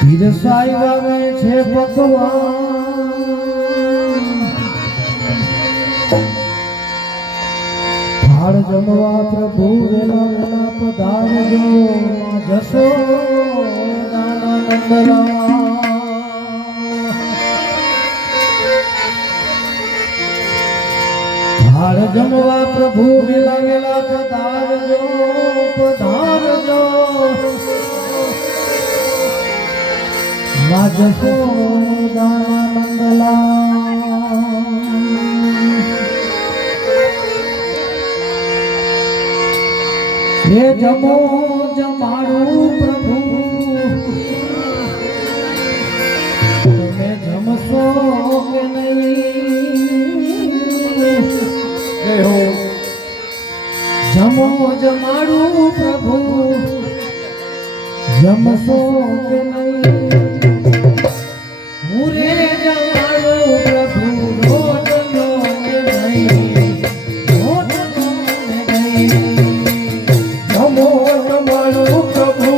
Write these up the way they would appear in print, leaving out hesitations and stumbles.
પીરસાઈ આવે છે પકવાન થાળ જમવા પ્રભુ વેલા વેલા પધારજો જશોદાના નંદલાલ થાળ જમવા પ્રભુ વેલા વેલા પધારજો પધારજો માં જશોદાના નંદલાલ હે જમો જમાડું પ્રભુ તમે જમશો કે નહીં જમો જમાડું પ્રભુ જમશો કે નહીં મુરે જમાડું પ્રભુ રોટલો ને નહીં રોટલો ને નહીં જમો જમાડું પ્રભુ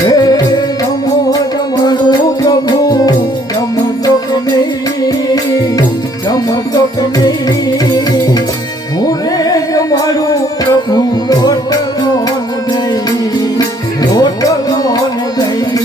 હે જમો જમાડું પ્રભુ જમશો કે નહીં જમશો કે નહીં મુરે જમાડું પ્રભુ રોટલો ને નહીં રોટલો ને નહીં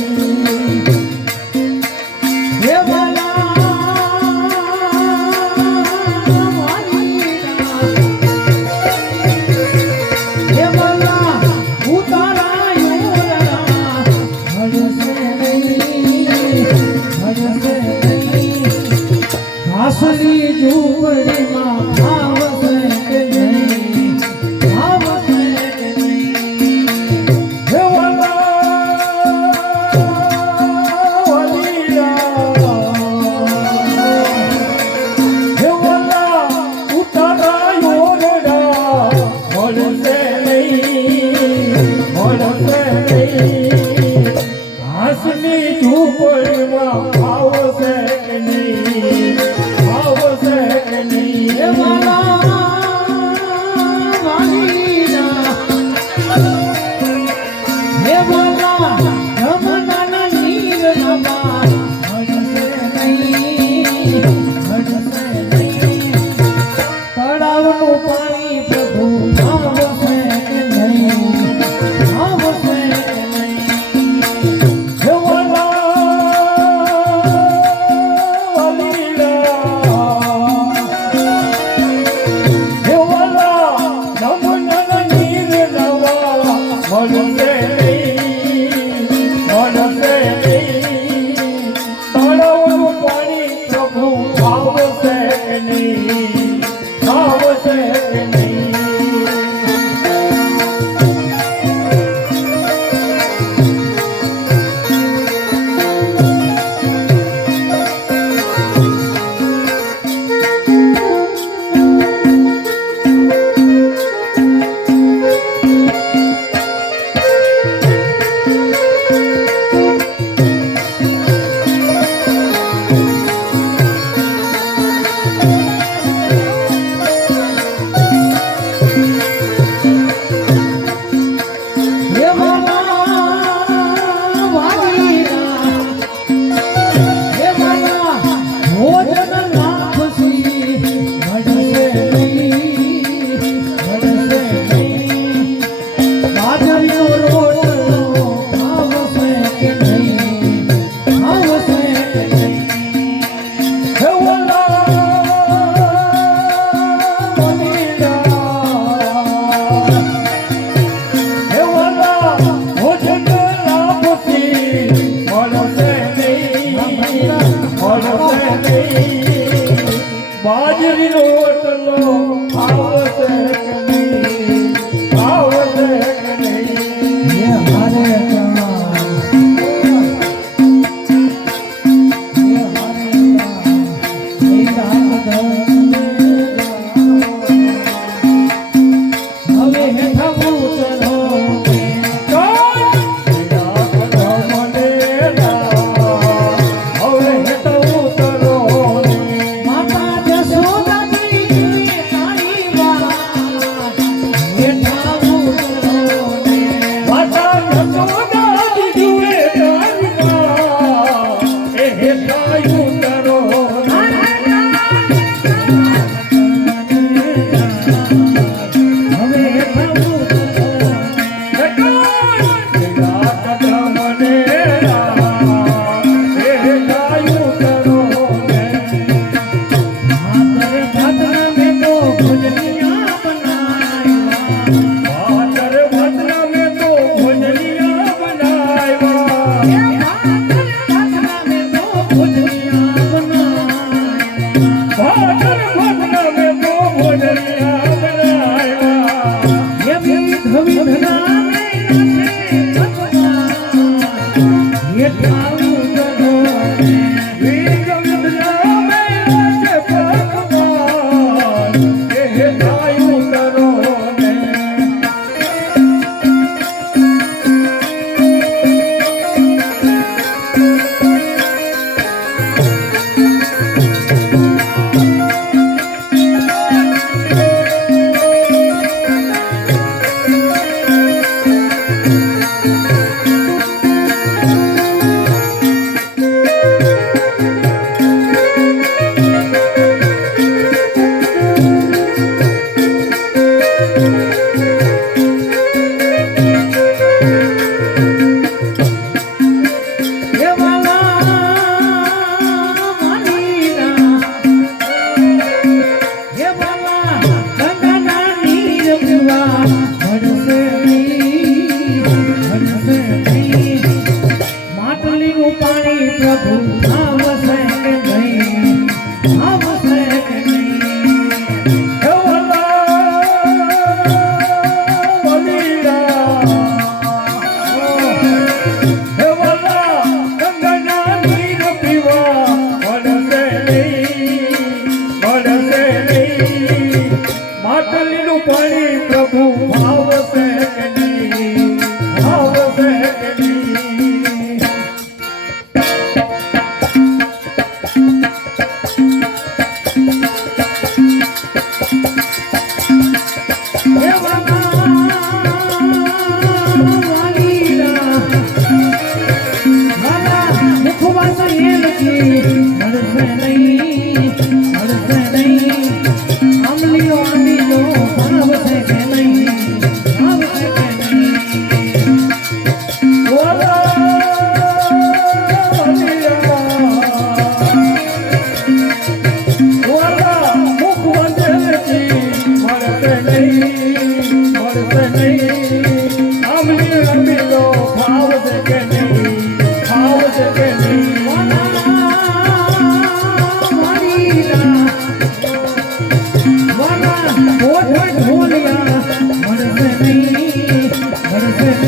ઘાસની ઝૂંપડીમાં આવશે કે નહીં આવશે કે નહીં હે વલા ઉતારા યોરડા મળશે નહીં ઘાસની ઝૂંપડીમાં આવશે કે નહીં આવશે કે નહીં હે વાલા જમનાના નીર નમા હડશે નહીં તળાવનું પાણી પ્રભુ આવશે કે નહીં આવશે કે નહીં હે બાજરીનો રોટલો આવશે કે નહીં આવશે કે નહીં હારે હવે હેઠા ઉતરો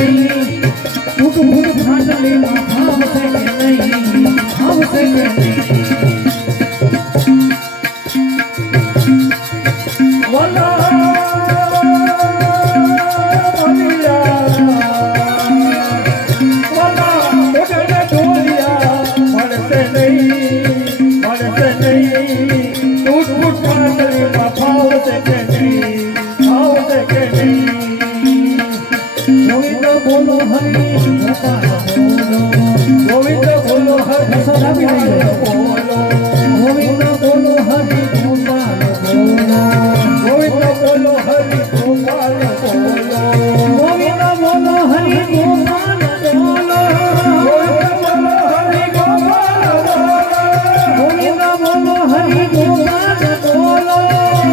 નહીં ફૂટ ફૂટ ફાટલીમાં ભાવશે કે નહીં ભાવશે કે નહીં બોલો હરી ગોવિંદ બોલો હરી ગોવિંદ બોલો હરી ગોપાલ બોલો ગોવિંદ બોલો હરી ગોપાલ બોલો ગોવિંદ બોલો હરી ગોપાલ બોલો ગોવિંદ બોલો હરી ગોપાલ બોલો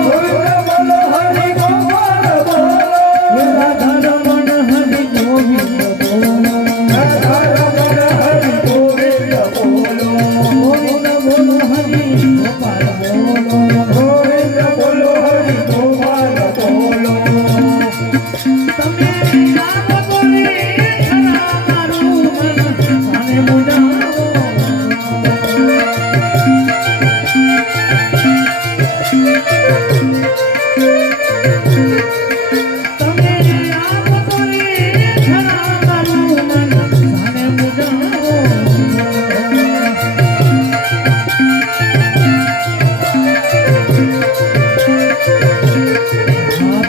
ગોવિંદ બોલો હરી ગોપાલ બોલો રાધા રમણ હરી ગોવિંદ બોલો રાધા રમણ હરી ગોવિંદ બોલો ગોવિંદ બોલો હરી ગોપાલ બોલો ગોવિંદ બોલો હરી ગોપાલ બોલો તમે નામ બોલે ખરા મારું મન સાને મુડાવો તમે નામ બોલે ખરા મારું મન સાને મુડાવો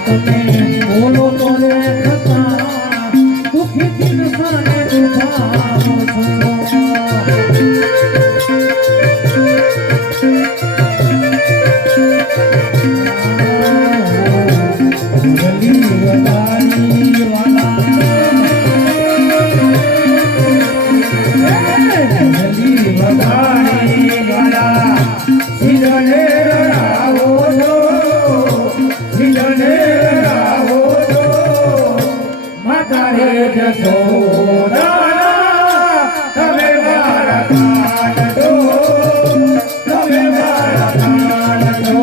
તમે બોલો તો રે ખતા દુખી દિન સાને દુભાવો છો ગલી વડાની વાલા ગલી વડાની વાલા સિરને રાવો છો સિરને રાવો છો માતા રે જસોદા તમે મારા કાન દો તમે મારા કાન દો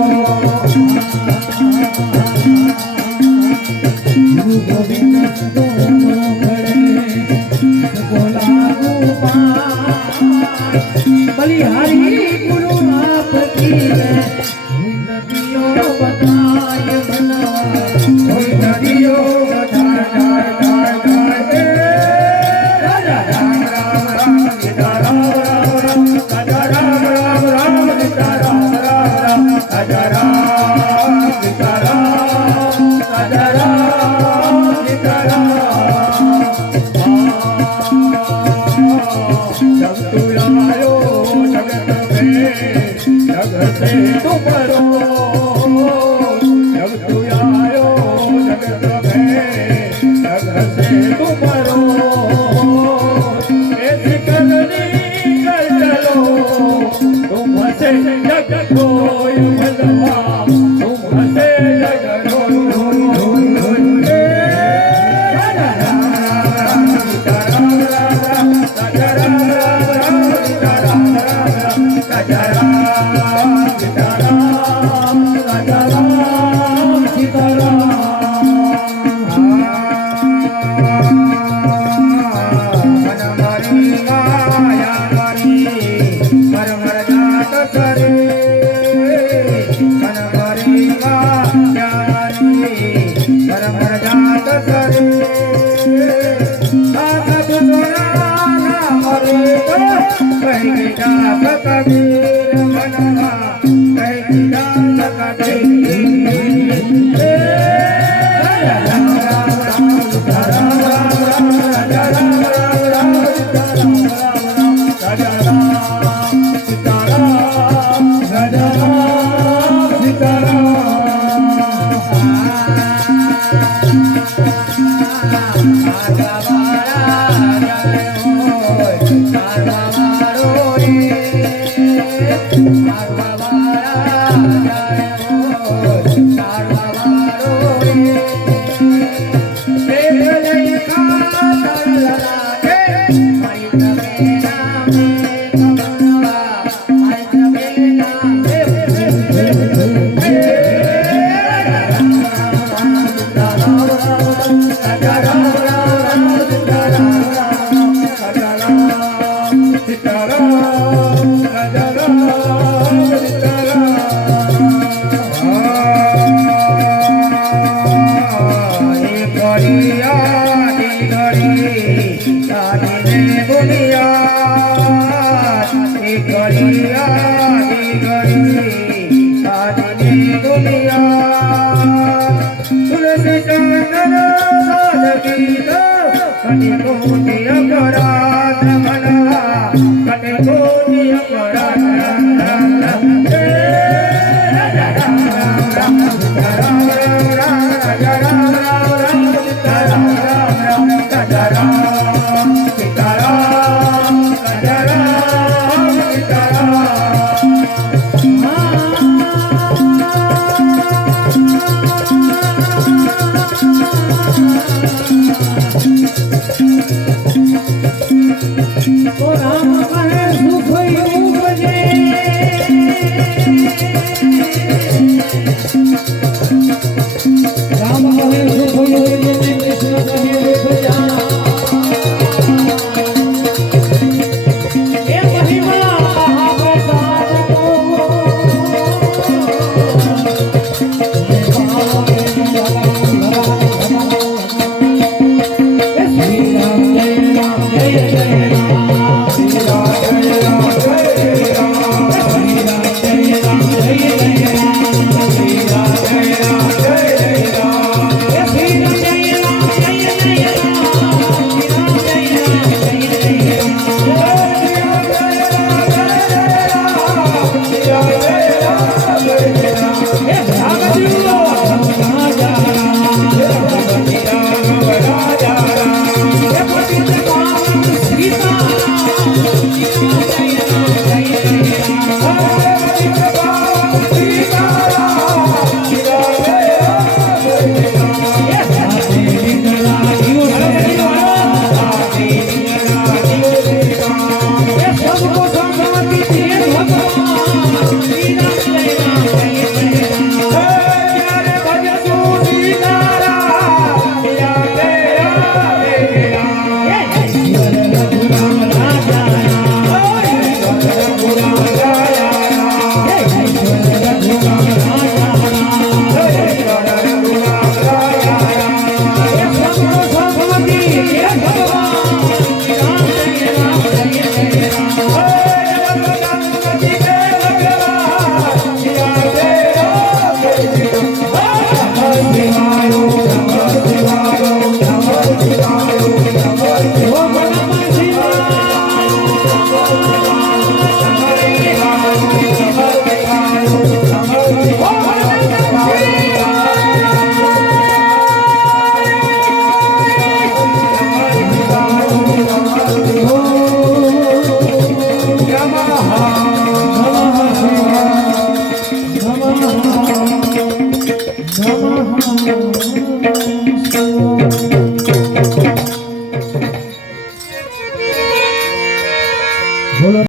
ગુરુ ગોવિંદ દોનો ઘડે બોલા ગોપાલ બલિહારી ગુરુ આપકી નદીઓ બતાય બનવા કોઈ નદીઓ Bye. સાધીને દુનિયા એ ઘડી સાધીને દુનિયા તુલસી ચંદન સાધકી કટે કોટી અપરાધ મનવા કટે કોટી અપરાધ